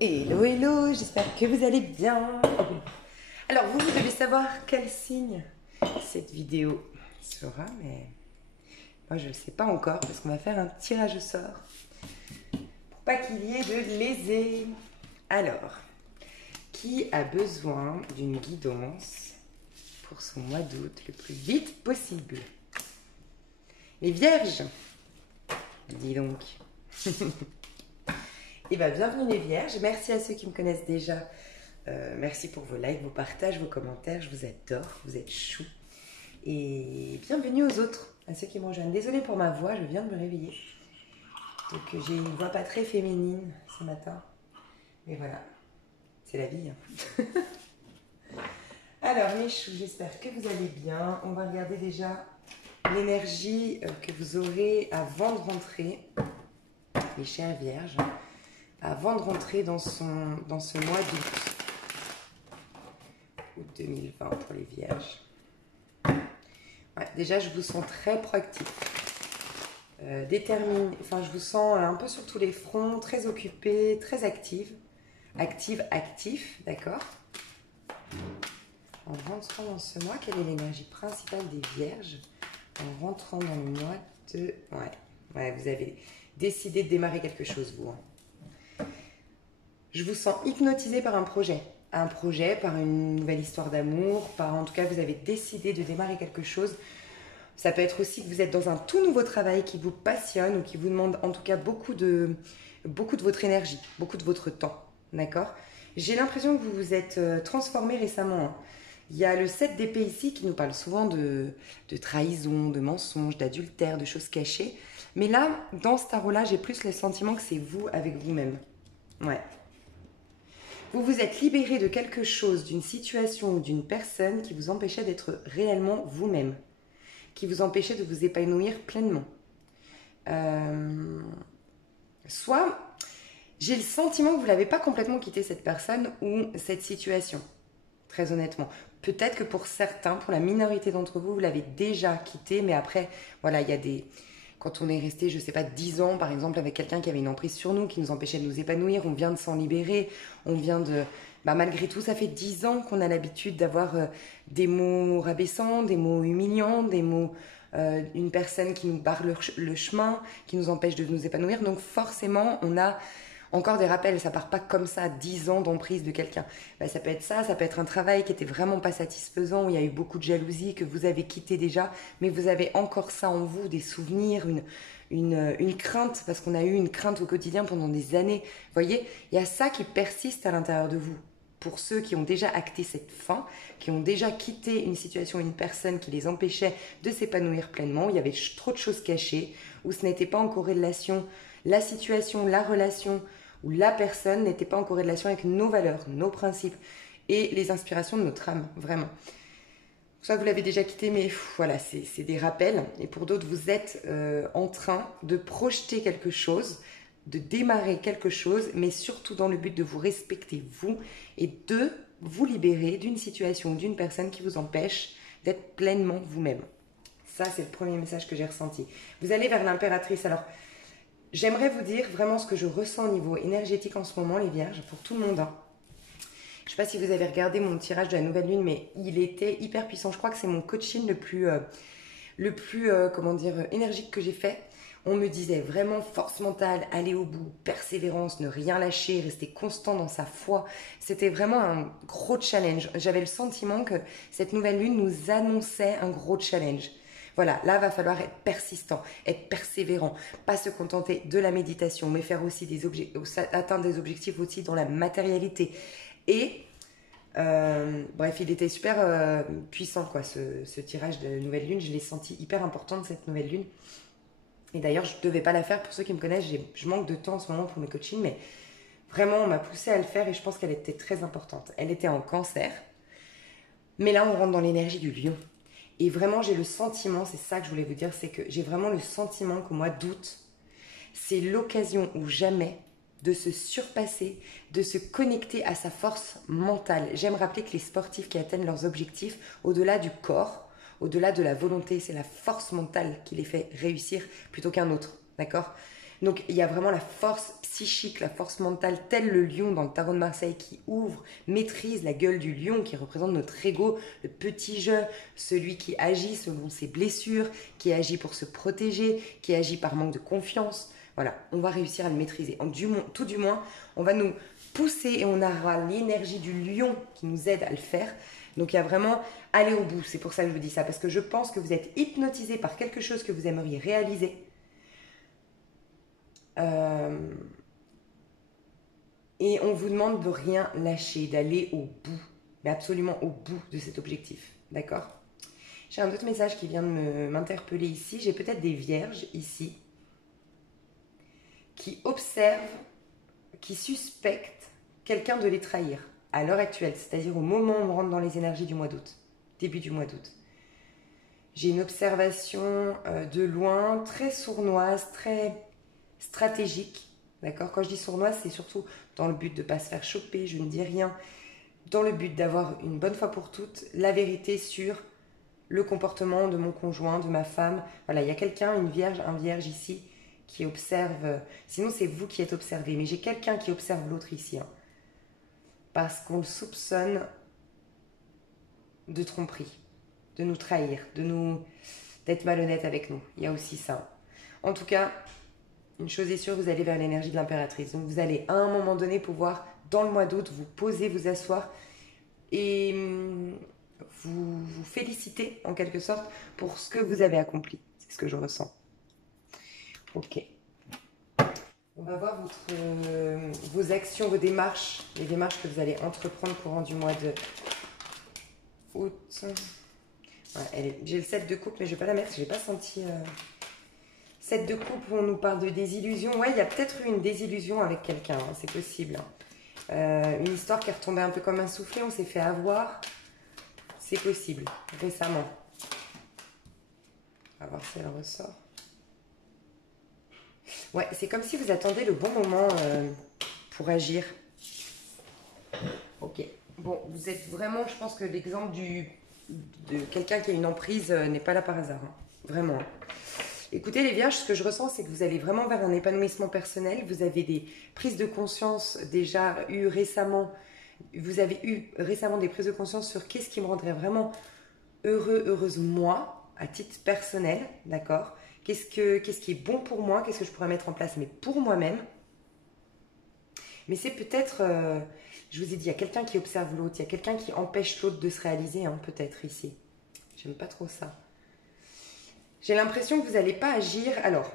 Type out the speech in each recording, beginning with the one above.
Hello, hello, j'espère que vous allez bien. Alors, vous devez savoir quel signe cette vidéo sera, mais moi je ne le sais pas encore parce qu'on va faire un tirage au sort pour pas qu'il y ait de lésés. Alors, qui a besoin d'une guidance pour son mois d'août le plus vite possible? Les vierges? Dis donc. Et bien, bienvenue les vierges. Merci à ceux qui me connaissent déjà. Merci pour vos likes, vos partages, vos commentaires. Je vous adore, vous êtes choux. Et bienvenue aux autres, à ceux qui me rejoignent. Désolée pour ma voix, je viens de me réveiller. Donc j'ai une voix pas très féminine ce matin. Mais voilà, c'est la vie. Hein. Alors mes choux, j'espère que vous allez bien. On va regarder déjà l'énergie que vous aurez avant de rentrer, les chères vierges, avant de rentrer dans ce mois d'août. Août 2020 pour les vierges. Ouais, déjà, je vous sens très proactif, déterminé. Enfin, je vous sens un peu sur tous les fronts, très occupé, très active. Actif, d'accord. En rentrant dans ce mois, quelle est l'énergie principale des vierges en rentrant dans le mois de... Ouais, vous avez décidé de démarrer quelque chose, vous. Hein. Je vous sens hypnotisé par un projet, par une nouvelle histoire d'amour, en tout cas, vous avez décidé de démarrer quelque chose. Ça peut être aussi que vous êtes dans un tout nouveau travail qui vous passionne ou qui vous demande en tout cas beaucoup de votre énergie, beaucoup de votre temps, d'accord? J'ai l'impression que vous vous êtes transformé récemment. Hein. Il y a le 7 d'épée ici qui nous parle souvent de trahison, de mensonges, d'adultère, de choses cachées. Mais là, dans ce tarot-là, j'ai plus le sentiment que c'est vous avec vous-même. Ouais. Vous vous êtes libéré de quelque chose, d'une situation ou d'une personne qui vous empêchait d'être réellement vous-même, qui vous empêchait de vous épanouir pleinement. Soit, j'ai le sentiment que vous ne l'avez pas complètement quitté cette personne ou cette situation, très honnêtement. Peut-être que pour certains, pour la minorité d'entre vous, vous l'avez déjà quitté, mais après, voilà, il y a des... Quand on est resté, je ne sais pas, 10 ans, par exemple, avec quelqu'un qui avait une emprise sur nous, qui nous empêchait de nous épanouir, on vient de s'en libérer, on vient de... Bah, malgré tout, ça fait 10 ans qu'on a l'habitude d'avoir des mots rabaissants, des mots humiliants, des mots... une personne qui nous barre le chemin, qui nous empêche de nous épanouir. Donc forcément, on a encore des rappels. Ça part pas comme ça, 10 ans d'emprise de quelqu'un. Bah, ça peut être ça, ça peut être un travail qui était vraiment pas satisfaisant, où il y a eu beaucoup de jalousie, que vous avez quitté déjà, mais vous avez encore ça en vous, des souvenirs, une crainte, parce qu'on a eu une crainte au quotidien pendant des années. Vous voyez, il y a ça qui persiste à l'intérieur de vous. Pour ceux qui ont déjà acté cette fin, qui ont déjà quitté une situation, une personne qui les empêchait de s'épanouir pleinement, il y avait trop de choses cachées, où ce n'était pas en corrélation, la situation, la relation, où la personne n'était pas en corrélation avec nos valeurs, nos principes et les inspirations de notre âme, vraiment. Soit vous l'avez déjà quitté, mais voilà, c'est des rappels. Et pour d'autres, vous êtes en train de projeter quelque chose, de démarrer quelque chose, mais surtout dans le but de vous respecter, vous, et de vous libérer d'une situation, d'une personne qui vous empêche d'être pleinement vous-même. Ça, c'est le premier message que j'ai ressenti. Vous allez vers l'impératrice. Alors, j'aimerais vous dire vraiment ce que je ressens au niveau énergétique en ce moment, les vierges, pour tout le monde. Hein. Je ne sais pas si vous avez regardé mon tirage de la nouvelle lune, mais il était hyper puissant. Je crois que c'est mon coaching le plus comment dire, énergique que j'ai fait. On me disait vraiment force mentale, aller au bout, persévérance, ne rien lâcher, rester constant dans sa foi. C'était vraiment un gros challenge. J'avais le sentiment que cette nouvelle lune nous annonçait un gros challenge. Voilà, là, va falloir être persistant, être persévérant, pas se contenter de la méditation, mais faire aussi atteindre des objectifs aussi dans la matérialité. Et bref, il était super puissant, quoi, ce tirage de nouvelle lune. Je l'ai senti hyper importante, cette nouvelle lune. Et d'ailleurs, je ne devais pas la faire. Pour ceux qui me connaissent, je manque de temps en ce moment pour mes coachings, mais vraiment, on m'a poussée à le faire et je pense qu'elle était très importante. Elle était en cancer, mais là, on rentre dans l'énergie du lion. Et vraiment, j'ai le sentiment, c'est ça que je voulais vous dire, c'est que j'ai vraiment le sentiment qu'au mois d'août, c'est l'occasion ou jamais de se surpasser, de se connecter à sa force mentale. J'aime rappeler que les sportifs qui atteignent leurs objectifs, au-delà du corps, au-delà de la volonté, c'est la force mentale qui les fait réussir plutôt qu'un autre, d'accord ? Donc il y a vraiment la force psychique, la force mentale, tel le lion dans le tarot de Marseille qui ouvre, maîtrise la gueule du lion qui représente notre ego, le petit je, celui qui agit selon ses blessures, qui agit pour se protéger, qui agit par manque de confiance. Voilà, on va réussir à le maîtriser. Tout du moins, on va nous pousser et on aura l'énergie du lion qui nous aide à le faire. Donc il y a vraiment aller au bout. C'est pour ça que je vous dis ça, parce que je pense que vous êtes hypnotisé par quelque chose que vous aimeriez réaliser. Et on vous demande de rien lâcher, d'aller au bout, mais absolument au bout de cet objectif. D'accord? J'ai un autre message qui vient de m'interpeller ici. J'ai peut-être des vierges ici qui observent, qui suspectent quelqu'un de les trahir à l'heure actuelle, c'est-à-dire au moment où on rentre dans les énergies du mois d'août, début du mois d'août. J'ai une observation de loin, très sournoise, très stratégique. D'accord? Quand je dis sournoise, c'est surtout dans le but de ne pas se faire choper, je ne dis rien, dans le but d'avoir une bonne fois pour toutes la vérité sur le comportement de mon conjoint, de ma femme. Voilà, il y a quelqu'un, une vierge, un vierge ici, qui observe. Sinon, c'est vous qui êtes observé, mais j'ai quelqu'un qui observe l'autre ici. Hein, parce qu'on le soupçonne de tromperie, de nous trahir, d'être malhonnête avec nous. Il y a aussi ça. En tout cas, une chose est sûre, vous allez vers l'énergie de l'impératrice. Donc vous allez à un moment donné pouvoir, dans le mois d'août, vous poser, vous asseoir et vous féliciter en quelque sorte pour ce que vous avez accompli. C'est ce que je ressens. Ok. On va voir vos actions, vos démarches, les démarches que vous allez entreprendre courant du mois de août. Ouais, j'ai le 7 de coupe, mais je ne vais pas la mettre, je n'ai pas senti... 7 de coupe, on nous parle de désillusion. Ouais, il y a peut-être eu une désillusion avec quelqu'un, hein, c'est possible. Une histoire qui est retombée un peu comme un soufflet, on s'est fait avoir. C'est possible, récemment. On va voir si elle ressort. Ouais, c'est comme si vous attendez le bon moment pour agir. Ok. Bon, vous êtes vraiment, je pense que l'exemple de quelqu'un qui a une emprise n'est pas là par hasard. Hein. Vraiment. Écoutez les vierges, ce que je ressens, c'est que vous allez vraiment vers un épanouissement personnel. Vous avez des prises de conscience déjà eues récemment. Vous avez eu récemment des prises de conscience sur qu'est-ce qui me rendrait vraiment heureux, heureuse moi, à titre personnel, d'accord? Qu'est-ce qui est bon pour moi? Qu'est-ce que je pourrais mettre en place, mais pour moi-même? Mais c'est peut-être, je vous ai dit, il y a quelqu'un qui observe l'autre, il y a quelqu'un qui empêche l'autre de se réaliser, hein, peut-être ici. J'aime pas trop ça. J'ai l'impression que vous n'allez pas agir. Alors,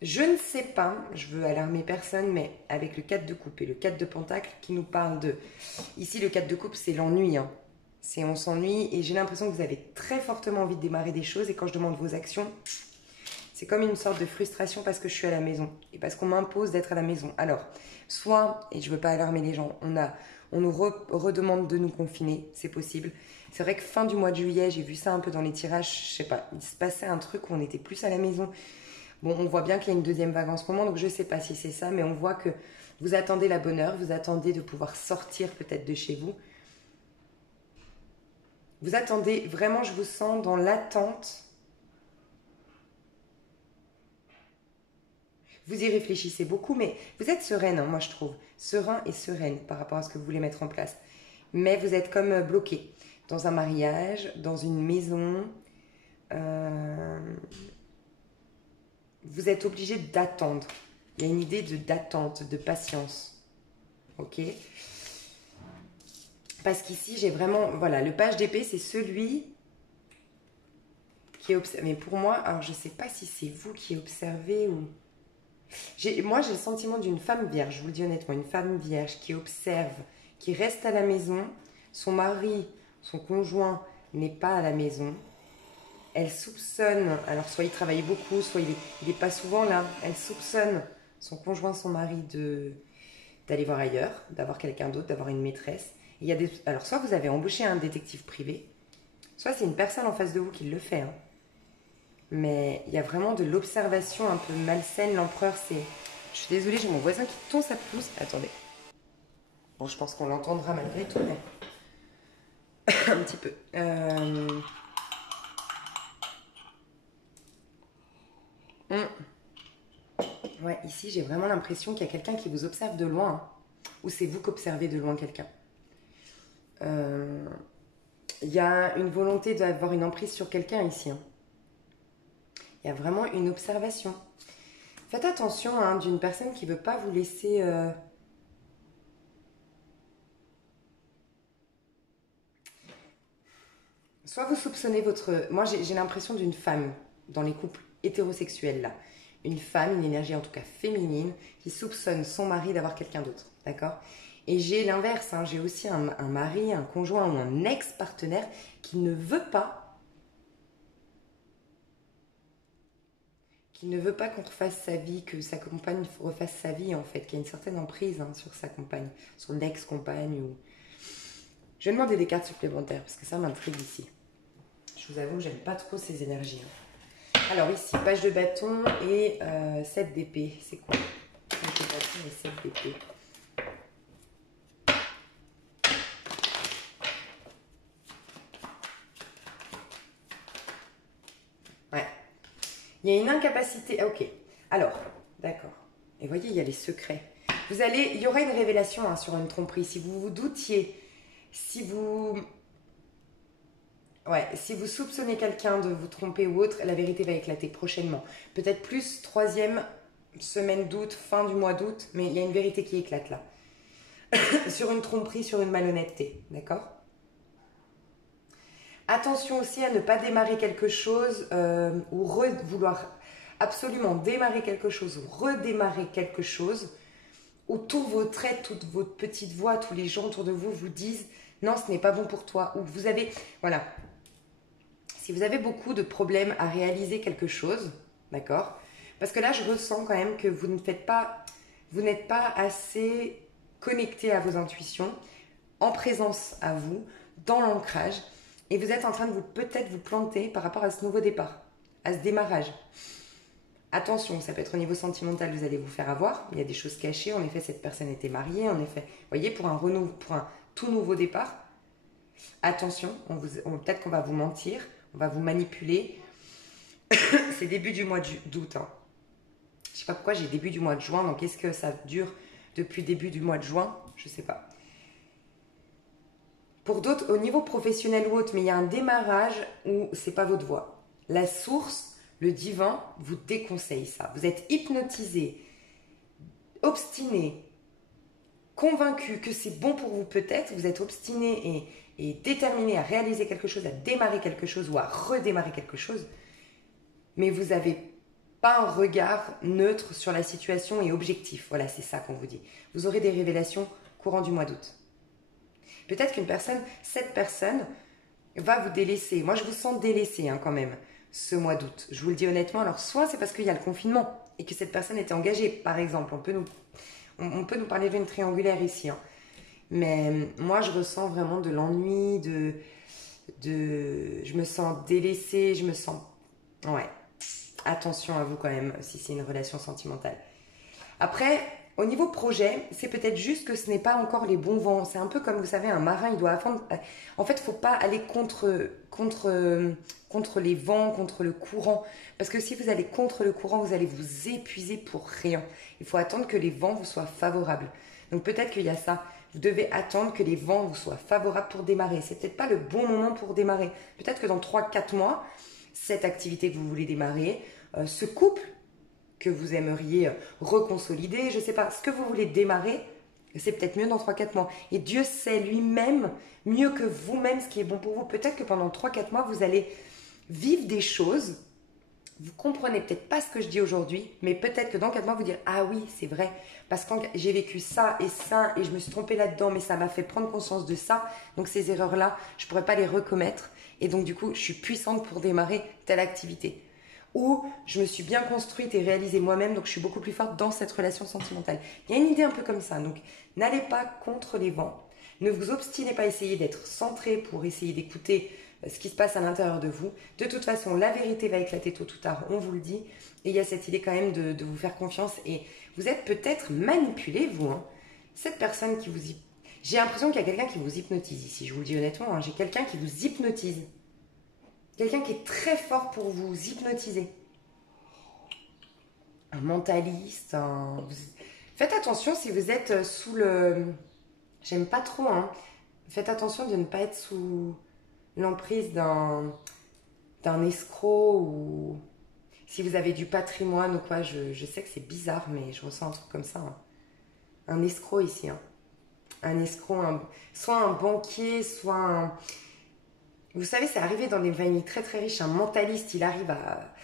je ne sais pas, je veux alarmer personne, mais avec le 4 de coupe et le 4 de pentacle qui nous parle de... Ici, le 4 de coupe, c'est l'ennui. Hein. C'est on s'ennuie et j'ai l'impression que vous avez très fortement envie de démarrer des choses et quand je demande vos actions, c'est comme une sorte de frustration parce que je suis à la maison et parce qu'on m'impose d'être à la maison. Alors, soit, et je ne veux pas alarmer les gens, on nous redemande de nous confiner, c'est possible. C'est vrai que fin du mois de juillet, j'ai vu ça un peu dans les tirages, je sais pas, il se passait un truc où on était plus à la maison. Bon, on voit bien qu'il y a une deuxième vague en ce moment, donc je ne sais pas si c'est ça, mais on voit que vous attendez la bonne heure, vous attendez de pouvoir sortir peut-être de chez vous. Vous attendez, vraiment, je vous sens dans l'attente. Vous y réfléchissez beaucoup, mais vous êtes sereine, hein, moi je trouve. Serein et sereine par rapport à ce que vous voulez mettre en place. Mais vous êtes comme bloqué dans un mariage, dans une maison. Vous êtes obligé d'attendre. Il y a une idée d'attente, de patience. Ok? Parce qu'ici, j'ai vraiment... Voilà, le page d'épée, c'est celui qui observe. Mais pour moi, alors je ne sais pas si c'est vous qui observez ou... Moi, j'ai le sentiment d'une femme vierge, je vous le dis honnêtement, une femme vierge qui observe, qui reste à la maison. Son mari, son conjoint n'est pas à la maison. Elle soupçonne, alors soit il travaille beaucoup, soit il est pas souvent là. Elle soupçonne son conjoint, son mari d'aller voir ailleurs, d'avoir quelqu'un d'autre, d'avoir une maîtresse. Alors soit vous avez embauché un détective privé, soit c'est une personne en face de vous qui le fait. Hein. Mais il y a vraiment de l'observation un peu malsaine. L'empereur, c'est... Je suis désolée, j'ai mon voisin qui tond sa pelouse. Attendez. Bon, je pense qu'on l'entendra malgré tout, mais... un petit peu. Ouais, ici, j'ai vraiment l'impression qu'il y a quelqu'un qui vous observe de loin, hein, ou c'est vous qui observez de loin quelqu'un. Euh, Il y a une volonté d'avoir une emprise sur quelqu'un ici, hein. Il y a vraiment une observation. Faites attention, hein, d'une personne qui ne veut pas vous laisser... Soit vous soupçonnez votre... Moi, j'ai l'impression d'une femme dans les couples hétérosexuels, là. Une femme, une énergie en tout cas féminine, qui soupçonne son mari d'avoir quelqu'un d'autre, d'accord? Et j'ai l'inverse, hein, j'ai aussi un mari, un conjoint ou un ex-partenaire qui ne veut pas qu'on refasse sa vie, que sa compagne refasse sa vie, en fait, qui a une certaine emprise, hein, sur sa compagne, son ex-compagne ou... Je vais demander des cartes supplémentaires, parce que ça m'intrigue ici. Je vous avoue que j'aime pas trop ces énergies, hein. Alors ici, page de bâton et 7 d'épée. C'est quoi? 5 de bâton et 7 d'épée. Ouais. Il y a une incapacité. Ah, ok. Alors, d'accord. Et voyez, il y a les secrets. Il y aura une révélation, hein, sur une tromperie. Si vous vous doutiez, si vous si vous soupçonnez quelqu'un de vous tromper ou autre, la vérité va éclater prochainement. Peut-être plus troisième semaine d'août, fin du mois d'août, mais il y a une vérité qui éclate là. Sur une tromperie, sur une malhonnêteté, d'accord? Attention aussi à ne pas démarrer quelque chose ou vouloir absolument démarrer quelque chose ou redémarrer quelque chose où tous vos traits, toutes vos petites voix, tous les gens autour de vous vous disent non, ce n'est pas bon pour toi. Ou vous avez, voilà, si vous avez beaucoup de problèmes à réaliser quelque chose, d'accord? Parce que là, je ressens quand même que vous n'êtes pas assez connecté à vos intuitions, en présence à vous, dans l'ancrage, et vous êtes en train de peut-être vous planter par rapport à ce nouveau départ, à ce démarrage. Attention, ça peut être au niveau sentimental, vous allez vous faire avoir, il y a des choses cachées, en effet, cette personne était mariée, en effet, vous voyez, pour un tout nouveau départ, attention, peut-être qu'on va vous mentir, on va vous manipuler. C'est début du mois d'août, hein. Je sais pas pourquoi j'ai début du mois de juin, donc est-ce que ça dure depuis début du mois de juin? Je sais pas. Pour d'autres, au niveau professionnel ou autre, mais il y a un démarrage où c'est pas votre voix. La source, le divin, vous déconseille ça. Vous êtes hypnotisé, obstiné, convaincu que c'est bon pour vous peut-être. Vous êtes obstiné et déterminé à réaliser quelque chose, à démarrer quelque chose ou à redémarrer quelque chose. Mais vous n'avez pas un regard neutre sur la situation et objectif. Voilà, c'est ça qu'on vous dit. Vous aurez des révélations courant du mois d'août. Peut-être cette personne va vous délaisser. Moi, je vous sens délaissé, hein, quand même, ce mois d'août. Je vous le dis honnêtement. Alors, soit c'est parce qu'il y a le confinement et que cette personne était engagée, par exemple. On peut nous parler d'une triangulaire ici, hein. Mais moi, je ressens vraiment de l'ennui, je me sens délaissée, je me sens... Ouais, attention à vous quand même, si c'est une relation sentimentale. Après... Au niveau projet, c'est peut-être juste que ce n'est pas encore les bons vents. C'est un peu comme, vous savez, un marin, il doit affronter... En fait, il ne faut pas aller contre les vents, contre le courant. Parce que si vous allez contre le courant, vous allez vous épuiser pour rien. Il faut attendre que les vents vous soient favorables. Donc peut-être qu'il y a ça. Vous devez attendre que les vents vous soient favorables pour démarrer. C'est peut-être pas le bon moment pour démarrer. Peut-être que dans 3-4 mois, cette activité que vous voulez démarrer, ce couple que vous aimeriez reconsolider, je ne sais pas, ce que vous voulez démarrer, c'est peut-être mieux dans 3-4 mois. Et Dieu sait lui-même, mieux que vous-même, ce qui est bon pour vous. Peut-être que pendant 3-4 mois, vous allez vivre des choses, vous comprenez peut-être pas ce que je dis aujourd'hui, mais peut-être que dans 4 mois, vous direz « Ah oui, c'est vrai, parce que j'ai vécu ça, et je me suis trompée là-dedans, mais ça m'a fait prendre conscience de ça, donc ces erreurs-là, je ne pourrais pas les recommettre, et donc du coup, je suis puissante pour démarrer telle activité. » Ou je me suis bien construite et réalisée moi-même, donc je suis beaucoup plus forte dans cette relation sentimentale. Il y a une idée un peu comme ça, donc n'allez pas contre les vents. Ne vous obstinez pas à essayer d'être centré pour essayer d'écouter ce qui se passe à l'intérieur de vous. De toute façon, la vérité va éclater tôt ou tard, on vous le dit. Et il y a cette idée quand même de vous faire confiance. Et vous êtes peut-être manipulé, vous, hein. Cette personne qui vous... J'ai l'impression qu'il y a quelqu'un qui vous hypnotise ici, je vous le dis honnêtement, hein. J'ai quelqu'un qui vous hypnotise. Quelqu'un qui est très fort pour vous hypnotiser. un mentaliste. Faites attention si vous êtes sous le... J'aime pas trop, hein. Faites attention de ne pas être sous l'emprise d'un escroc ou si vous avez du patrimoine ou quoi. Je sais que c'est bizarre, mais je ressens un truc comme ça, hein. Un escroc ici, hein. Un escroc, soit un banquier, soit un... Vous savez, c'est arrivé dans des familles très très riches, un mentaliste, il arrive à...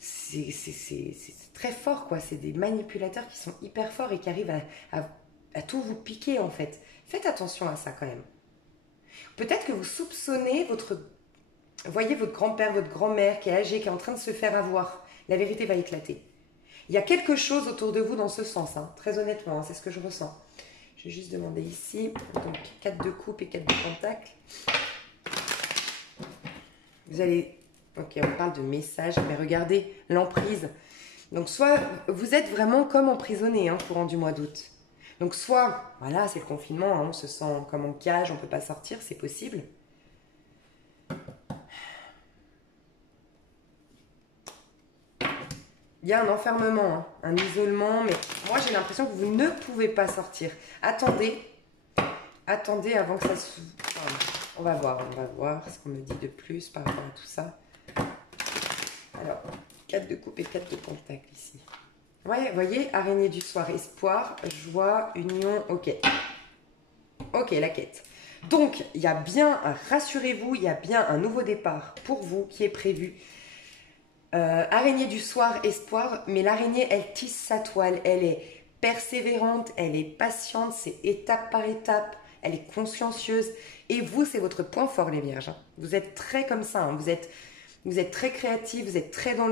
C'est très fort, quoi. C'est des manipulateurs qui sont hyper forts et qui arrivent à tout vous piquer, en fait. Faites attention à ça, quand même. Peut-être que vous soupçonnez voyez votre grand-père, votre grand-mère qui est âgé, qui est en train de se faire avoir. La vérité va éclater. Il y a quelque chose autour de vous dans ce sens, hein. Très honnêtement, hein, c'est ce que je ressens. Je vais juste demander ici, donc 4 de coupe et 4 de pentacle. Vous allez... Ok, on parle de message, mais regardez l'emprise. Donc soit vous êtes vraiment comme emprisonné, hein, courant du mois d'août. Donc soit, voilà, c'est le confinement, hein, on se sent comme en cage, on ne peut pas sortir, c'est possible. Il y a un enfermement, hein, un isolement, mais moi j'ai l'impression que vous ne pouvez pas sortir. Attendez avant que ça se... Enfin, on va voir ce qu'on me dit de plus par rapport à tout ça. Alors, 4 de coupe et 4 de pentacle ici. Ouais, voyez, araignée du soir, espoir, joie, union, ok. Ok, la quête. Donc, il y a bien, rassurez-vous, il y a bien un nouveau départ pour vous qui est prévu. Araignée du soir, espoir, mais l'araignée, elle tisse sa toile, elle est persévérante, elle est patiente, c'est étape par étape, elle est consciencieuse. Et vous, c'est votre point fort, les vierges, hein. Vous êtes très comme ça, hein. Vous êtes très créatif, vous êtes très dans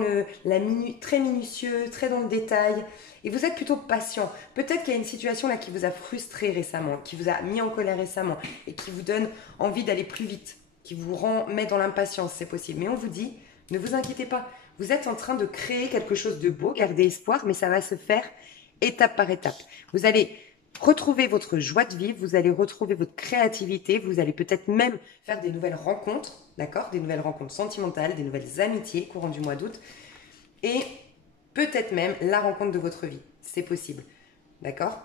très minutieux, très dans le détail. Et vous êtes plutôt patient. Peut-être qu'il y a une situation là qui vous a frustré récemment, qui vous a mis en colère récemment et qui vous donne envie d'aller plus vite, qui vous met dans l'impatience, c'est possible. Mais on vous dit, ne vous inquiétez pas. Vous êtes en train de créer quelque chose de beau, gardez espoir, mais ça va se faire étape par étape. Vous allez retrouver votre joie de vivre, vous allez retrouver votre créativité, vous allez peut-être même faire des nouvelles rencontres, d'accord? Des nouvelles rencontres sentimentales, des nouvelles amitiés courant du mois d'août et peut-être même la rencontre de votre vie. C'est possible, d'accord?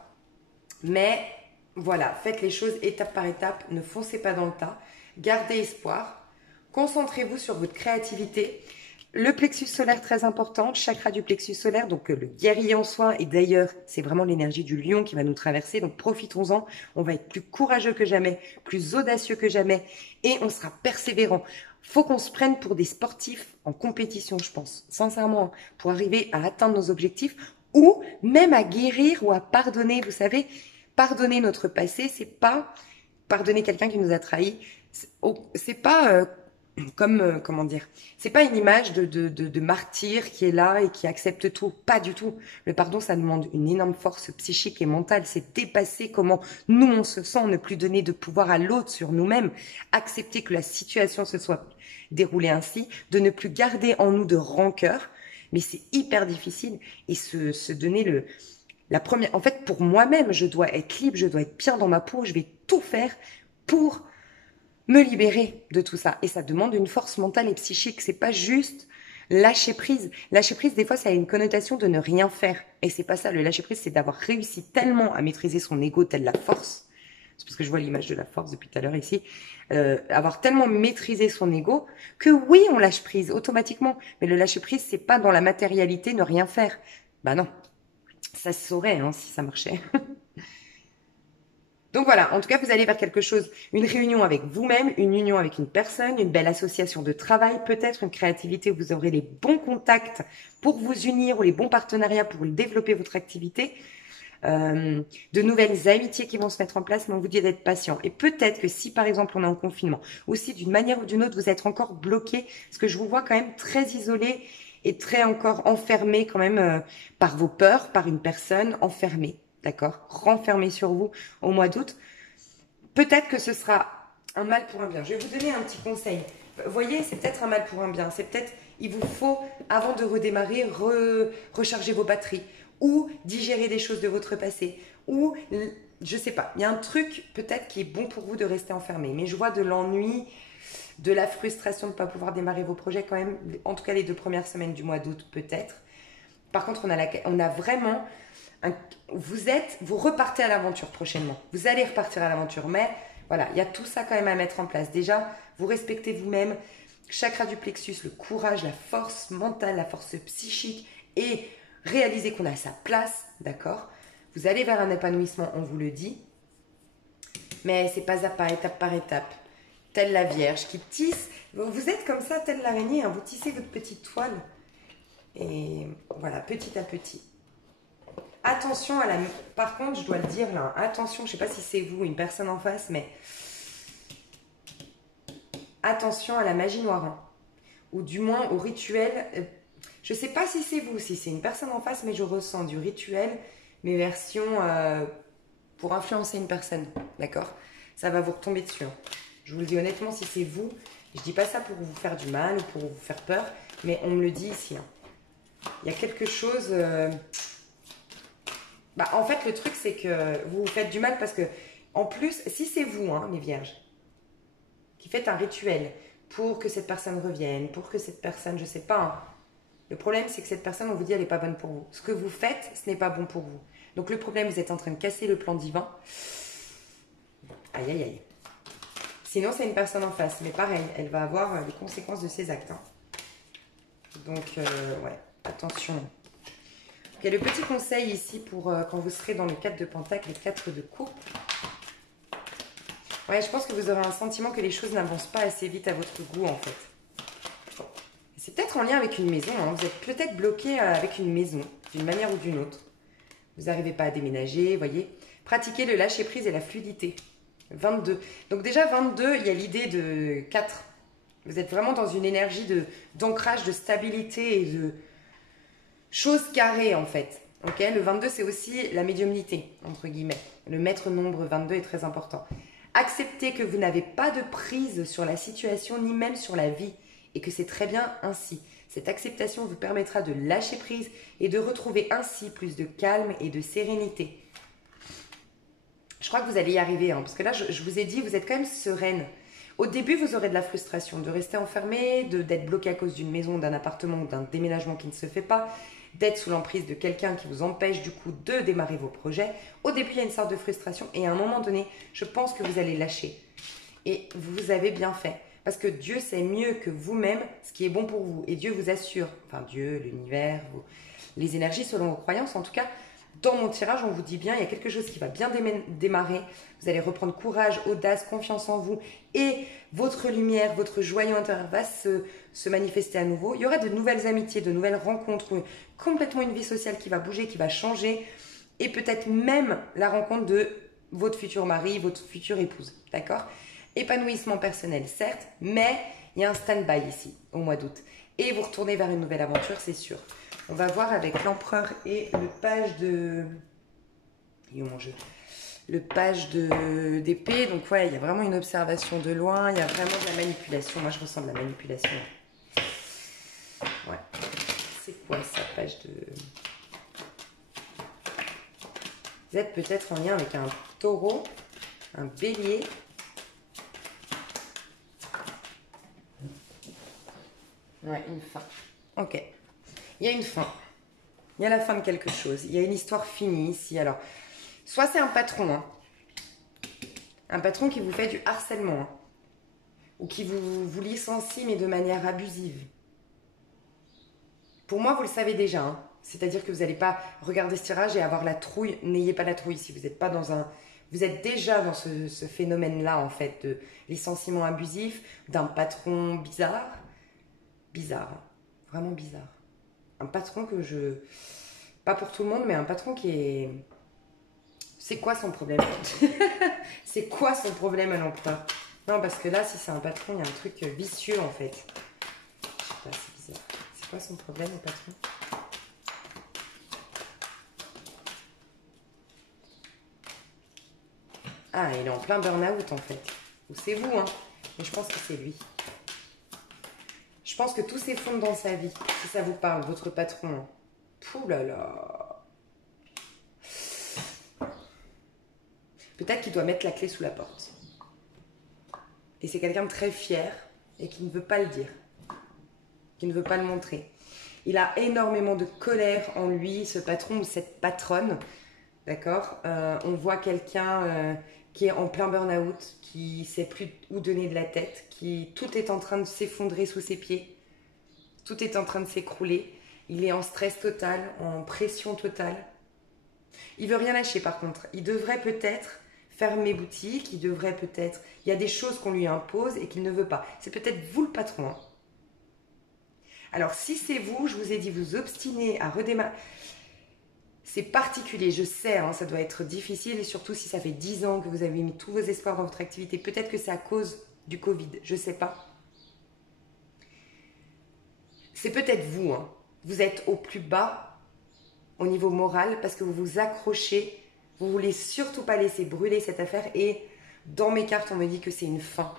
Mais voilà, faites les choses étape par étape, ne foncez pas dans le tas, gardez espoir, concentrez-vous sur votre créativité. Le plexus solaire très important, le chakra du plexus solaire, donc le guerrier en soi, et d'ailleurs c'est vraiment l'énergie du lion qui va nous traverser, donc profitons-en, on va être plus courageux que jamais, plus audacieux que jamais, et on sera persévérant. Faut qu'on se prenne pour des sportifs en compétition, je pense, sincèrement, pour arriver à atteindre nos objectifs, ou même à guérir ou à pardonner, vous savez, pardonner notre passé, c'est pas pardonner quelqu'un qui nous a trahis, c'est pas... comment dire, c'est pas une image de martyr qui est là et qui accepte tout, pas du tout. Le pardon, ça demande une énorme force psychique et mentale, c'est dépasser comment nous on se sent, ne plus donner de pouvoir à l'autre sur nous-mêmes, accepter que la situation se soit déroulée ainsi, de ne plus garder en nous de rancœur, mais c'est hyper difficile et se donner la première, en fait pour moi-même, je dois être libre, je dois être bien dans ma peau, je vais tout faire pour me libérer de tout ça. Et ça demande une force mentale et psychique. C'est pas juste lâcher prise. Lâcher prise, des fois, ça a une connotation de ne rien faire. Et c'est pas ça. Le lâcher prise, c'est d'avoir réussi tellement à maîtriser son ego, telle la force. C'est parce que je vois l'image de la force depuis tout à l'heure ici. Avoir tellement maîtrisé son ego que oui, on lâche prise automatiquement. Mais le lâcher prise, c'est pas dans la matérialité, ne rien faire. Bah non. Ça se saurait, hein, si ça marchait. Donc voilà, en tout cas, vous allez vers quelque chose, une réunion avec vous-même, une union avec une personne, une belle association de travail, peut-être une créativité où vous aurez les bons contacts pour vous unir ou les bons partenariats pour développer votre activité, de nouvelles amitiés qui vont se mettre en place, mais on vous dit d'être patient. Et peut-être que si, par exemple, on est en confinement, ou si d'une manière ou d'une autre, vous êtes encore bloqué, parce que je vous vois quand même très isolé et très encore enfermé quand même par vos peurs, par une personne enfermée. D'accord? Renfermé sur vous au mois d'août. Peut-être que ce sera un mal pour un bien. Je vais vous donner un petit conseil. Vous voyez, c'est peut-être un mal pour un bien. C'est peut-être, il vous faut, avant de redémarrer, recharger vos batteries. Ou digérer des choses de votre passé. Ou, je sais pas, il y a un truc peut-être qui est bon pour vous de rester enfermé. Mais je vois de l'ennui, de la frustration de ne pas pouvoir démarrer vos projets quand même. En tout cas, les 2 premières semaines du mois d'août, peut-être. Par contre, on a vraiment... vous repartez à l'aventure prochainement. Vous allez repartir à l'aventure. Mais voilà, il y a tout ça quand même à mettre en place. Déjà, vous respectez vous-même. Chakra du plexus, le courage, la force mentale, la force psychique. Et réalisez qu'on a sa place, d'accord? Vous allez vers un épanouissement, on vous le dit. Mais c'est pas à pas, étape par étape. Telle la Vierge qui tisse. Vous êtes comme ça, telle l'araignée. Hein, vous tissez votre petite toile. Et voilà, petit à petit. Attention à la... Par contre, je dois le dire là, attention, je ne sais pas si c'est vous, une personne en face, mais... Attention à la magie noire. Hein. Ou du moins au rituel. Je ne sais pas si c'est vous, si c'est une personne en face, mais je ressens du rituel, mais version pour influencer une personne. D'accord? Ça va vous retomber dessus. Hein. Je vous le dis honnêtement, si c'est vous, je ne dis pas ça pour vous faire du mal ou pour vous faire peur, mais on me le dit ici. Hein. Il y a quelque chose... en fait, le truc, c'est que vous vous faites du mal parce que, en plus, si c'est vous, hein, les vierges, qui faites un rituel pour que cette personne revienne, pour que cette personne, je ne sais pas, hein, le problème, c'est que cette personne, on vous dit, elle n'est pas bonne pour vous. Ce que vous faites, ce n'est pas bon pour vous. Donc, le problème, vous êtes en train de casser le plan divin. Aïe, aïe, aïe. Sinon, c'est une personne en face. Mais pareil, elle va avoir les conséquences de ses actes. Hein. Donc, ouais, attention. Il y a le petit conseil ici pour quand vous serez dans le 4 de Pentacle et 4 de Coupe. Ouais, je pense que vous aurez un sentiment que les choses n'avancent pas assez vite à votre goût, en fait. Bon. C'est peut-être en lien avec une maison. Hein. Vous êtes peut-être bloqué avec une maison, d'une manière ou d'une autre. Vous n'arrivez pas à déménager, vous voyez. Pratiquez le lâcher-prise et la fluidité. 22. Donc déjà, 22, il y a l'idée de 4. Vous êtes vraiment dans une énergie d'ancrage, de stabilité et de... chose carrée en fait. Okay, le 22, c'est aussi la médiumnité, entre guillemets. Le maître nombre 22 est très important. Acceptez que vous n'avez pas de prise sur la situation, ni même sur la vie, et que c'est très bien ainsi. Cette acceptation vous permettra de lâcher prise et de retrouver ainsi plus de calme et de sérénité. Je crois que vous allez y arriver, hein, parce que là, je vous ai dit, vous êtes quand même sereine. Au début, vous aurez de la frustration, de rester enfermé, d'être bloqué à cause d'une maison, d'un appartement ou d'un déménagement qui ne se fait pas, d'être sous l'emprise de quelqu'un qui vous empêche du coup de démarrer vos projets. Au début, il y a une sorte de frustration et à un moment donné, je pense que vous allez lâcher. Et vous avez bien fait. Parce que Dieu sait mieux que vous-même ce qui est bon pour vous. Et Dieu vous assure, enfin Dieu, l'univers, les énergies selon vos croyances en tout cas. Dans mon tirage, on vous dit bien, il y a quelque chose qui va bien démarrer. Vous allez reprendre courage, audace, confiance en vous. Et votre lumière, votre joyau intérieur va se manifester à nouveau. Il y aura de nouvelles amitiés, de nouvelles rencontres, complètement une vie sociale qui va bouger, qui va changer. Et peut-être même la rencontre de votre futur mari, votre future épouse. D'accord? Épanouissement personnel, certes, mais il y a un stand-by ici, au mois d'août. Et vous retournez vers une nouvelle aventure, c'est sûr. On va voir avec l'empereur et le page de... Il est où mon jeu? Le page d'épée. Donc ouais, il y a vraiment une observation de loin. Il y a vraiment de la manipulation. Moi, je ressens de la manipulation. Ouais. C'est quoi ça, page de... Vous êtes peut-être en lien avec un taureau, un bélier. Ouais, une fin. Ok. Il y a une fin. Il y a la fin de quelque chose. Il y a une histoire finie ici. Alors, soit c'est un patron, hein. Un patron qui vous fait du harcèlement, hein. Ou qui vous licencie, mais de manière abusive. Pour moi, vous le savez déjà, hein. C'est-à-dire que vous n'allez pas regarder ce tirage et avoir la trouille. N'ayez pas la trouille si vous n'êtes pas dans un... Vous êtes déjà dans ce phénomène-là, en fait, de licenciement abusif, d'un patron bizarre. Bizarre, hein. Vraiment bizarre. Un patron que je... Pas pour tout le monde, mais un patron qui est... C'est quoi son problème? C'est quoi son problème à l'emploi? Non, parce que là, si c'est un patron, il y a un truc vicieux, en fait. Je sais pas, c'est bizarre. C'est quoi son problème, le patron? Ah, il est en plein burn-out, en fait. Ou c'est vous, hein. Mais je pense que c'est lui. Je pense que tout s'effondre dans sa vie, si ça vous parle, votre patron. Pouh là là. Peut-être qu'il doit mettre la clé sous la porte. Et c'est quelqu'un de très fier et qui ne veut pas le dire. Qui ne veut pas le montrer. Il a énormément de colère en lui, ce patron ou cette patronne. D'accord. On voit quelqu'un qui est en plein burn-out, qui ne sait plus où donner de la tête, qui tout est en train de s'effondrer sous ses pieds, tout est en train de s'écrouler. Il est en stress total, en pression totale. Il veut rien lâcher par contre. Il devrait peut-être fermer boutique, il devrait peut-être... Il y a des choses qu'on lui impose et qu'il ne veut pas. C'est peut-être vous le patron. Hein. Alors si c'est vous, je vous ai dit, vous obstinez à redémarrer... C'est particulier, je sais, hein, ça doit être difficile, et surtout si ça fait 10 ans que vous avez mis tous vos espoirs dans votre activité. Peut-être que c'est à cause du Covid, je ne sais pas. C'est peut-être vous, hein. Vous êtes au plus bas au niveau moral parce que vous vous accrochez, vous ne voulez surtout pas laisser brûler cette affaire, et dans mes cartes, on me dit que c'est une fin.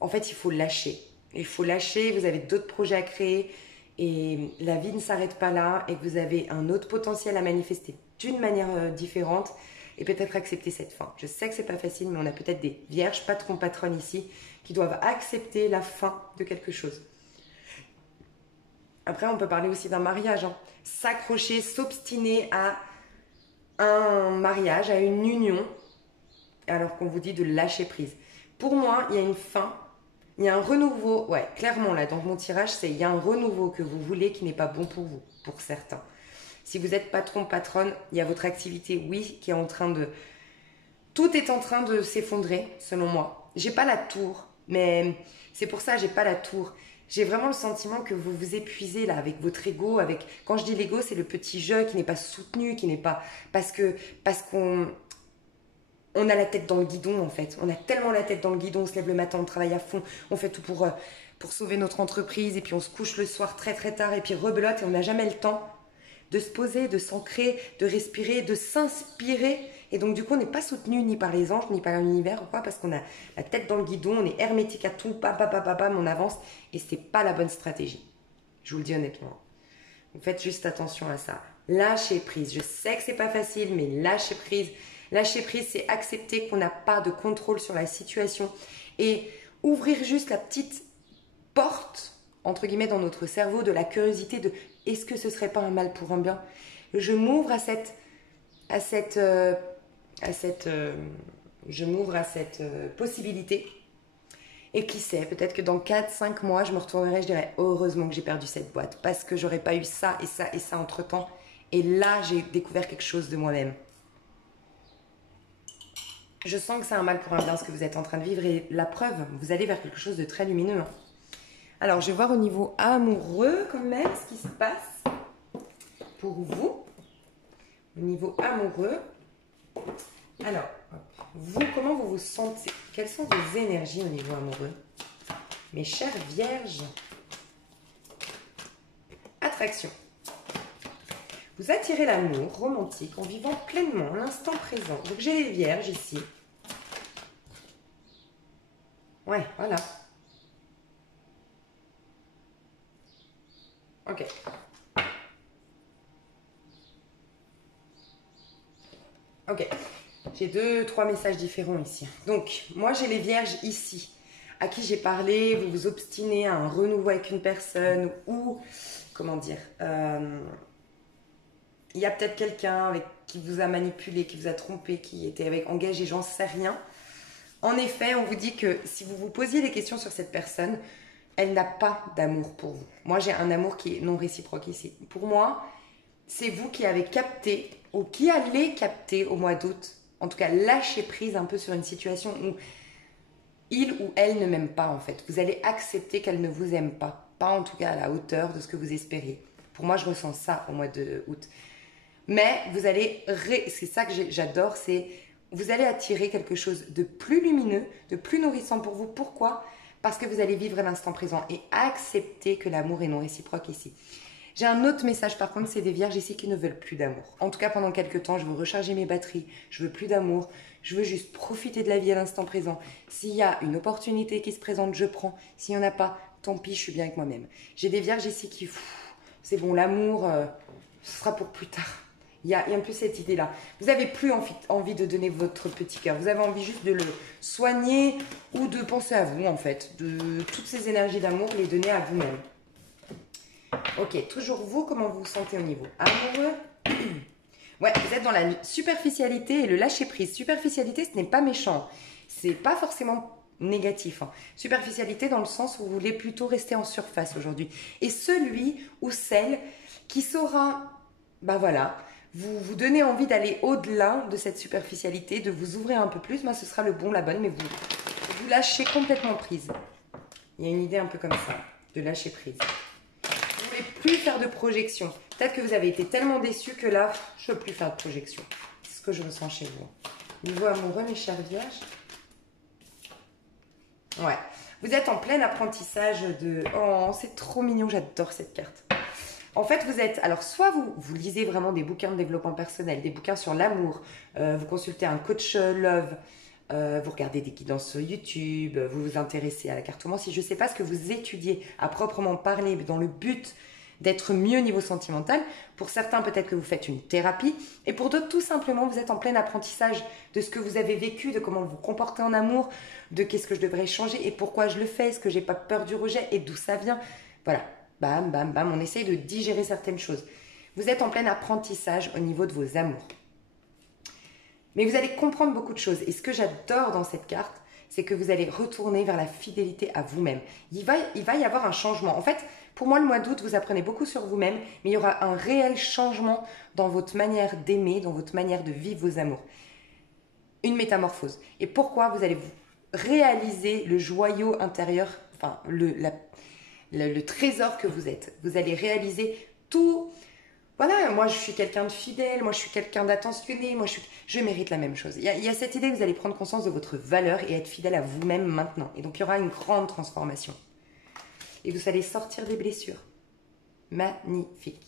En fait, il faut lâcher. Il faut lâcher, vous avez d'autres projets à créer, et la vie ne s'arrête pas là, et que vous avez un autre potentiel à manifester d'une manière différente, et peut-être accepter cette fin. Je sais que c'est pas facile, mais on a peut-être des vierges, patrons, patronnes ici, qui doivent accepter la fin de quelque chose. Après, on peut parler aussi d'un mariage. Hein. S'accrocher, s'obstiner à un mariage, à une union, alors qu'on vous dit de lâcher prise. Pour moi, il y a une fin. Il y a un renouveau, ouais, clairement là, dans mon tirage, c'est il y a un renouveau que vous voulez qui n'est pas bon pour vous, pour certains. Si vous êtes patron, patronne, il y a votre activité, oui, qui est en train de... Tout est en train de s'effondrer, selon moi. J'ai pas la tour, mais c'est pour ça, j'ai pas la tour. J'ai vraiment le sentiment que vous vous épuisez là, avec votre ego, avec... Quand je dis l'ego, c'est le petit jeu qui n'est pas soutenu, qui n'est pas... Parce qu'on... On a la tête dans le guidon en fait, on a tellement la tête dans le guidon, on se lève le matin, on travaille à fond, on fait tout pour sauver notre entreprise, et puis on se couche le soir très très tard, et puis rebelote, et on n'a jamais le temps de se poser, de s'ancrer, de respirer, de s'inspirer, et donc du coup on n'est pas soutenu ni par les anges, ni par l'univers, pourquoi? Parce qu'on a la tête dans le guidon, on est hermétique à tout, bam, on avance, et c'est pas la bonne stratégie, je vous le dis honnêtement. Donc faites juste attention à ça, lâchez prise, je sais que c'est pas facile, mais lâchez prise. Lâcher prise, c'est accepter qu'on n'a pas de contrôle sur la situation, et ouvrir juste la petite porte, entre guillemets, dans notre cerveau de la curiosité de est-ce que ce serait pas un mal pour un bien? Je m'ouvre à cette possibilité, et qui sait, peut-être que dans 4-5 mois, je me retournerai, je dirais heureusement que j'ai perdu cette boîte parce que j'aurais pas eu ça et ça et ça entre temps, et là j'ai découvert quelque chose de moi-même. Je sens que c'est un mal pour un bien ce que vous êtes en train de vivre, et la preuve, vous allez vers quelque chose de très lumineux. Hein. Alors, je vais voir au niveau amoureux quand même ce qui se passe pour vous. Au niveau amoureux. Alors, vous, comment vous vous sentez? Quelles sont vos énergies au niveau amoureux? Mes chères vierges. Attraction. Vous attirez l'amour romantique en vivant pleinement l'instant présent. Donc j'ai les vierges ici. Ouais, voilà. Ok. Ok. J'ai 2-3 messages différents ici. Donc, moi j'ai les vierges ici, à qui j'ai parlé, vous vous obstinez à un renouveau avec une personne, ou, comment dire... il y a peut-être quelqu'un qui vous a manipulé, qui vous a trompé, qui était engagé, j'en sais rien. En effet, on vous dit que si vous vous posiez des questions sur cette personne, elle n'a pas d'amour pour vous. Moi, j'ai un amour qui est non réciproque ici. Pour moi, c'est vous qui avez capté, ou qui allez capter au mois d'août, en tout cas lâcher prise un peu sur une situation où il ou elle ne m'aime pas en fait. Vous allez accepter qu'elle ne vous aime pas. Pas en tout cas à la hauteur de ce que vous espériez. Pour moi, je ressens ça au mois d'août. Mais vous allez, c'est ça que j'adore, c'est vous allez attirer quelque chose de plus lumineux, de plus nourrissant pour vous. Pourquoi? Parce que vous allez vivre l'instant présent et accepter que l'amour est non réciproque ici. J'ai un autre message par contre, c'est des vierges ici qui ne veulent plus d'amour. En tout cas pendant quelques temps, je veux recharger mes batteries, je veux plus d'amour, je veux juste profiter de la vie à l'instant présent. S'il y a une opportunité qui se présente, je prends. S'il n'y en a pas, tant pis, je suis bien avec moi-même. J'ai des vierges ici qui, c'est bon, l'amour, ce sera pour plus tard. Il y a un peu cette idée-là. Vous n'avez plus envie de donner votre petit cœur. Vous avez envie juste de le soigner ou de penser à vous, en fait. De toutes ces énergies d'amour, les donner à vous-même. Ok, toujours vous, comment vous vous sentez au niveau amoureux? Ouais, vous êtes dans la superficialité et le lâcher prise. Superficialité, ce n'est pas méchant. C'est pas forcément négatif, hein. Superficialité dans le sens où vous voulez plutôt rester en surface aujourd'hui. Et celui ou celle qui saura, bah voilà, vous donner envie d'aller au-delà de cette superficialité, de vous ouvrir un peu plus, bah, ce sera le bon, la bonne, mais vous lâchez complètement prise. Il y a une idée un peu comme ça, de lâcher prise. Vous ne voulez plus faire de projection. Peut-être que vous avez été tellement déçu que là, je ne veux plus faire de projection. C'est ce que je ressens chez vous. Niveau amoureux, mes chers vierges. Ouais. Vous êtes en plein apprentissage de... Oh, c'est trop mignon, j'adore cette carte. En fait, vous êtes... Alors, soit vous lisez vraiment des bouquins de développement personnel, des bouquins sur l'amour, vous consultez un coach love, vous regardez des guidances sur YouTube, vous vous intéressez à la cartomancie. Je ne sais pas ce que vous étudiez à proprement parler dans le but d'être mieux au niveau sentimental. Pour certains, peut-être que vous faites une thérapie. Et pour d'autres, tout simplement, vous êtes en plein apprentissage de ce que vous avez vécu, de comment vous comportez en amour, de qu'est-ce que je devrais changer et pourquoi je le fais, est-ce que j'ai pas peur du rejet et d'où ça vient. Voilà, bam, bam, bam, on essaye de digérer certaines choses. Vous êtes en plein apprentissage au niveau de vos amours. Mais vous allez comprendre beaucoup de choses. Et ce que j'adore dans cette carte, c'est que vous allez retourner vers la fidélité à vous-même. Il va y avoir un changement. En fait, pour moi, le mois d'août, vous apprenez beaucoup sur vous-même, mais il y aura un réel changement dans votre manière d'aimer, dans votre manière de vivre vos amours. Une métamorphose. Et pourquoi vous allez vous réaliser le joyau intérieur, enfin, le trésor que vous êtes. Vous allez réaliser tout. Voilà, moi je suis quelqu'un de fidèle, moi je suis quelqu'un d'attentionné, je mérite la même chose. Il y a cette idée que vous allez prendre conscience de votre valeur et être fidèle à vous-même maintenant. Et donc il y aura une grande transformation. Et vous allez sortir des blessures. Magnifique.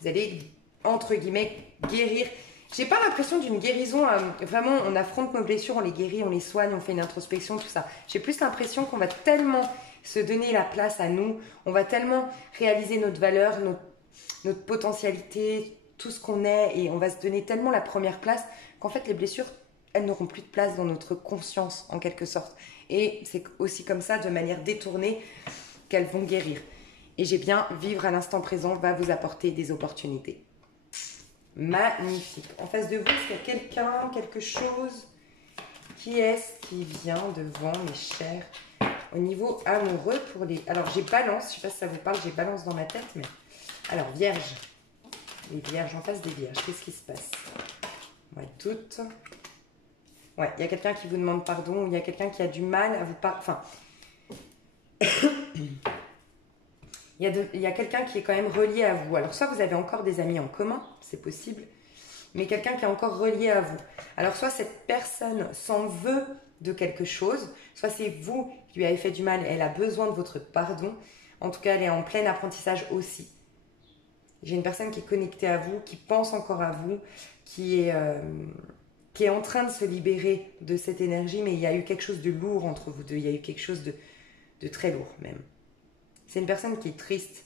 Vous allez, entre guillemets, guérir. J'ai pas l'impression d'une guérison, vraiment on affronte nos blessures, on les guérit, on les soigne, on fait une introspection, tout ça. J'ai plus l'impression qu'on va tellement se donner la place à nous, on va tellement réaliser notre valeur, notre potentialité, tout ce qu'on est, et on va se donner tellement la première place qu'en fait les blessures, elles n'auront plus de place dans notre conscience en quelque sorte. Et c'est aussi comme ça, de manière détournée, qu'elles vont guérir. Et j'ai bien, vivre à l'instant présent va vous apporter des opportunités. Magnifique. En face de vous, est-ce qu'il y a quelqu'un, quelque chose? Qui est-ce qui vient devant, mes chers? Au niveau amoureux, pour les... Alors, j'ai balance, je ne sais pas si ça vous parle, j'ai balance dans ma tête, mais... Alors, vierge. Les vierges, en face des vierges, qu'est-ce qui se passe? Ouais, toutes. Ouais, il y a quelqu'un qui vous demande pardon, ou il y a quelqu'un qui a du mal à vous parler. Enfin... il y a quelqu'un qui est quand même relié à vous. Alors, soit vous avez encore des amis en commun, c'est possible, mais quelqu'un qui est encore relié à vous. Alors, soit cette personne s'en veut de quelque chose, soit c'est vous qui lui avez fait du mal et elle a besoin de votre pardon. En tout cas, elle est en plein apprentissage aussi. J'ai une personne qui est connectée à vous, qui pense encore à vous, qui est en train de se libérer de cette énergie, mais il y a eu quelque chose de lourd entre vous deux, il y a eu quelque chose de très lourd même. C'est une personne qui est triste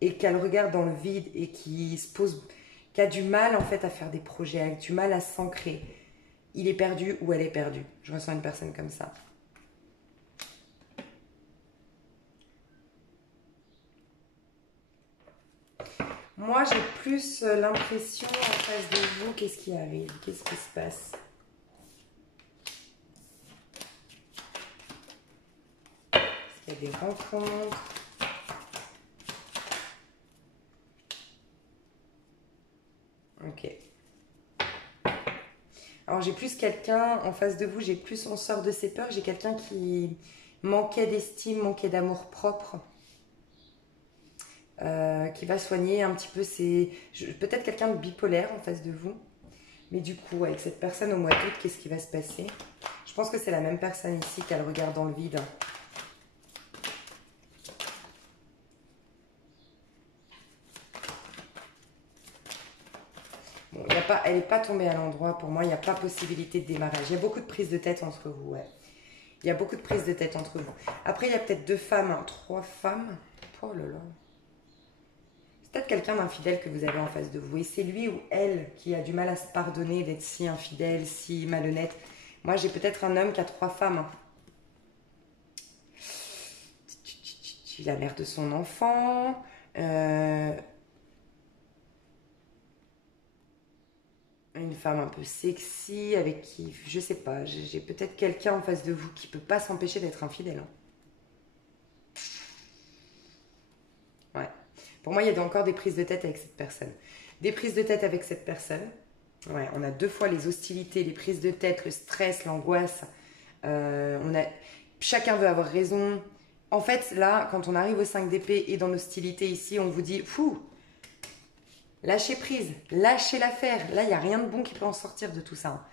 et qui a le regard dans le vide et qui se pose, qui a du mal en fait à faire des projets, a du mal à s'ancrer. Il est perdu ou elle est perdue. Je ressens une personne comme ça. Moi, j'ai plus l'impression en face de vous, qu'est-ce qui arrive? Qu'est-ce qui se passe? Est-ce qu'il y a des rencontres? Ok. Alors, j'ai plus quelqu'un en face de vous, j'ai plus, on sort de ses peurs, j'ai quelqu'un qui manquait d'estime, manquait d'amour propre. Qui va soigner un petit peu ses... Peut-être quelqu'un de bipolaire en face de vous. Mais du coup, avec cette personne au mois d'août, qu'est-ce qui va se passer? Je pense que c'est la même personne ici qui a le regard dans le vide. Bon, elle n'est pas tombée à l'endroit. Pour moi, il n'y a pas possibilité de démarrage. Il y a beaucoup de prises de tête entre vous, ouais. Il y a beaucoup de prises de tête entre vous. Après, il y a peut-être 2 femmes, hein, 3 femmes. Oh là là. Peut-être quelqu'un d'infidèle que vous avez en face de vous. Et c'est lui ou elle qui a du mal à se pardonner d'être si infidèle, si malhonnête. Moi, j'ai peut-être un homme qui a 3 femmes. La mère de son enfant, Euh, une femme un peu sexy, avec qui, je sais pas, j'ai peut-être quelqu'un en face de vous qui peut pas s'empêcher d'être infidèle. Hein. Ouais. Pour moi, il y a encore des prises de tête avec cette personne. Des prises de tête avec cette personne. Ouais, on a deux fois les hostilités, les prises de tête, le stress, l'angoisse. On a... Chacun veut avoir raison. En fait, là, quand on arrive au 5 d'épée et dans l'hostilité ici, on vous dit, fou, lâchez prise, lâchez l'affaire. Là, il n'y a rien de bon qui peut en sortir de tout ça. Hein.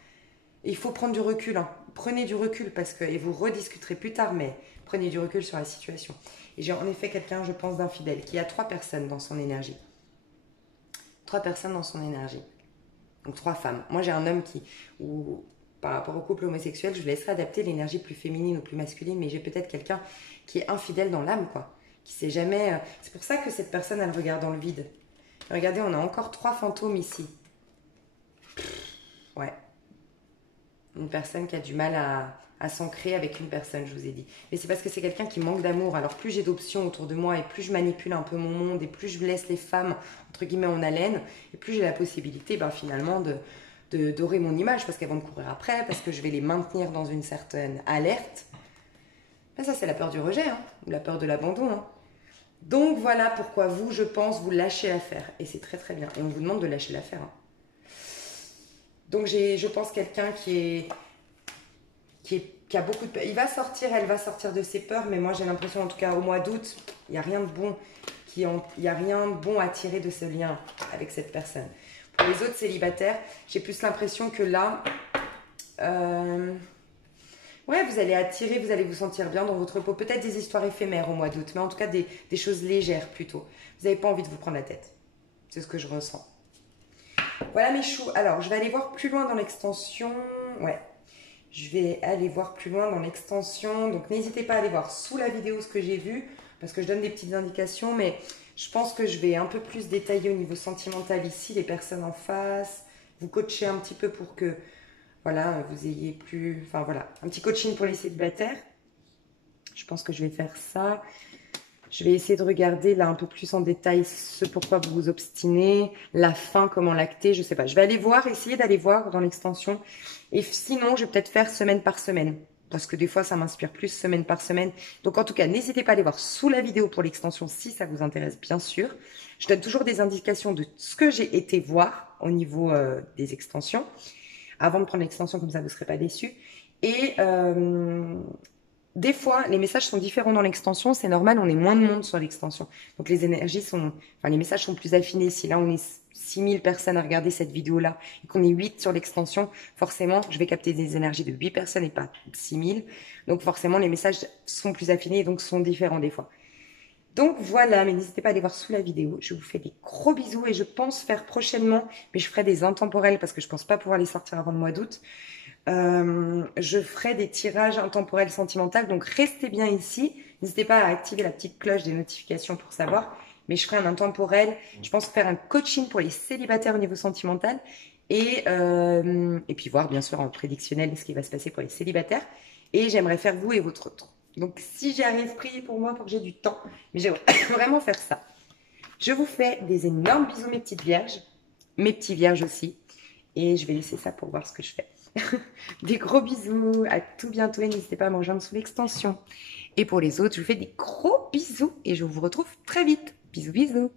Et il faut prendre du recul. Hein. Prenez du recul parce que, et vous rediscuterez plus tard, mais prenez du recul sur la situation. Et j'ai en effet quelqu'un, je pense, d'infidèle, qui a 3 personnes dans son énergie. 3 personnes dans son énergie. Donc 3 femmes. Moi, j'ai un homme qui, ou par rapport au couple homosexuel, je vous laisserai adapter l'énergie plus féminine ou plus masculine, mais j'ai peut-être quelqu'un qui est infidèle dans l'âme, quoi. Qui sait jamais. C'est pour ça que cette personne, elle regarde dans le vide. Regardez, on a encore 3 fantômes ici. Ouais. Une personne qui a du mal à s'ancrer avec une personne, je vous ai dit. Mais c'est parce que c'est quelqu'un qui manque d'amour. Alors plus j'ai d'options autour de moi et plus je manipule un peu mon monde et plus je laisse les femmes, entre guillemets, en haleine, et plus j'ai la possibilité, finalement, de dorer mon image parce qu'elles vont me courir après, parce que je vais les maintenir dans une certaine alerte. Mais ça, c'est la peur du rejet, hein, ou la peur de l'abandon. Hein. Donc voilà pourquoi vous, je pense, vous lâchez l'affaire. Et c'est très très bien. Et on vous demande de lâcher l'affaire. Hein. Donc j'ai, je pense, quelqu'un qui a beaucoup de peur. Il va sortir, elle va sortir de ses peurs, mais moi j'ai l'impression, en tout cas au mois d'août, il n'y a rien de bon il y a rien de bon à tirer de ce lien avec cette personne. Pour les autres célibataires, j'ai plus l'impression que là, ouais, vous allez attirer, vous allez vous sentir bien dans votre peau. Peut-être des histoires éphémères au mois d'août, mais en tout cas des choses légères plutôt. Vous n'avez pas envie de vous prendre la tête. C'est ce que je ressens. Voilà mes choux. Alors, je vais aller voir plus loin dans l'extension. Ouais. Je vais aller voir plus loin dans l'extension. Donc, n'hésitez pas à aller voir sous la vidéo ce que j'ai vu. Parce que je donne des petites indications. Mais je pense que je vais un peu plus détailler au niveau sentimental ici. Les personnes en face. Vous coacher un petit peu pour que, voilà, vous ayez plus... Enfin, voilà. Un petit coaching pour les célibataires. Je pense que je vais faire ça. Je vais essayer de regarder là un peu plus en détail ce pourquoi vous vous obstinez, la fin, comment l'acter, je sais pas. Je vais aller voir, essayer d'aller voir dans l'extension. Et sinon, je vais peut-être faire semaine par semaine. Parce que des fois, ça m'inspire plus semaine par semaine. Donc en tout cas, n'hésitez pas à aller voir sous la vidéo pour l'extension si ça vous intéresse, bien sûr. Je donne toujours des indications de ce que j'ai été voir au niveau des extensions. Avant de prendre l'extension, comme ça, vous ne serez pas déçus. Et... des fois, les messages sont différents dans l'extension, c'est normal, on est moins de monde sur l'extension. Donc les énergies sont, enfin les messages sont plus affinés. Si là on est 6000 personnes à regarder cette vidéo-là et qu'on est 8 sur l'extension, forcément, je vais capter des énergies de 8 personnes et pas 6000. Donc forcément, les messages sont plus affinés et donc sont différents des fois. Donc voilà, mais n'hésitez pas à aller voir sous la vidéo. Je vous fais des gros bisous et je pense faire prochainement, mais je ferai des intemporels parce que je pense pas pouvoir les sortir avant le mois d'août. Je ferai des tirages intemporels sentimentaux, donc restez bien ici. N'hésitez pas à activer la petite cloche des notifications pour savoir. Mais je ferai un intemporel. Je pense faire un coaching pour les célibataires au niveau sentimental. Et puis voir bien sûr en prédictionnel ce qui va se passer pour les célibataires. Et j'aimerais faire vous et votre autre. Donc si j'y arrive, priez pour moi pour que j'ai du temps. Mais j'aimerais vraiment faire ça. Je vous fais des énormes bisous mes petites vierges. Mes petits vierges aussi. Et je vais laisser ça pour voir ce que je fais. Des gros bisous, à tout bientôt et n'hésitez pas à me rejoindre sous l'extension. Et pour les autres, je vous fais des gros bisous et je vous retrouve très vite. Bisous, bisous.